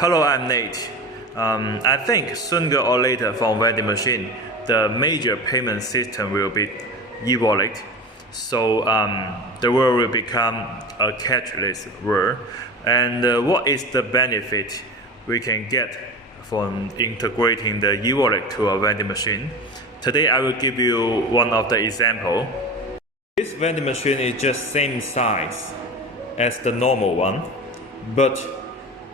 Hello, I'm Nate. I think sooner or later from vending machine, the major payment system will be e-wallet. So the world will become a cashless world. And what is the benefit we can get from integrating the e-wallet to a vending machine? Today I will give you one of the example. This vending machine is just same size as the normal one, but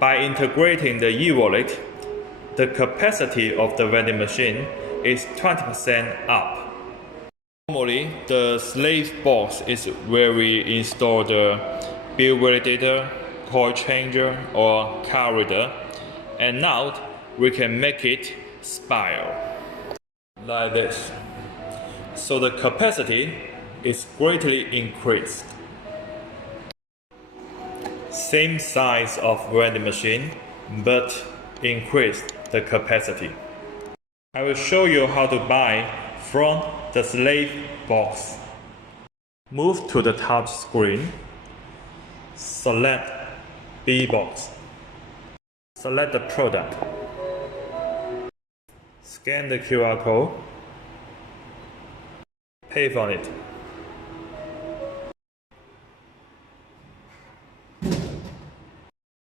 by integrating the e-wallet, the capacity of the vending machine is 20% up. Normally, the slave box is where we install the bill validator, coin changer, or card reader, and now we can make it spiral like this. So the capacity is greatly increased. Same size of vending machine, but increased the capacity. I will show you how to buy from the slave box. Move to the touch screen. Select B box. Select the product. Scan the QR code. Pay for it.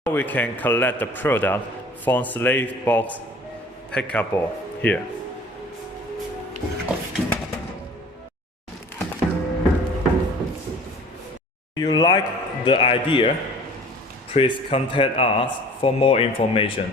We can collect the product from slave box pickup board here. If you like the idea, please contact us for more information.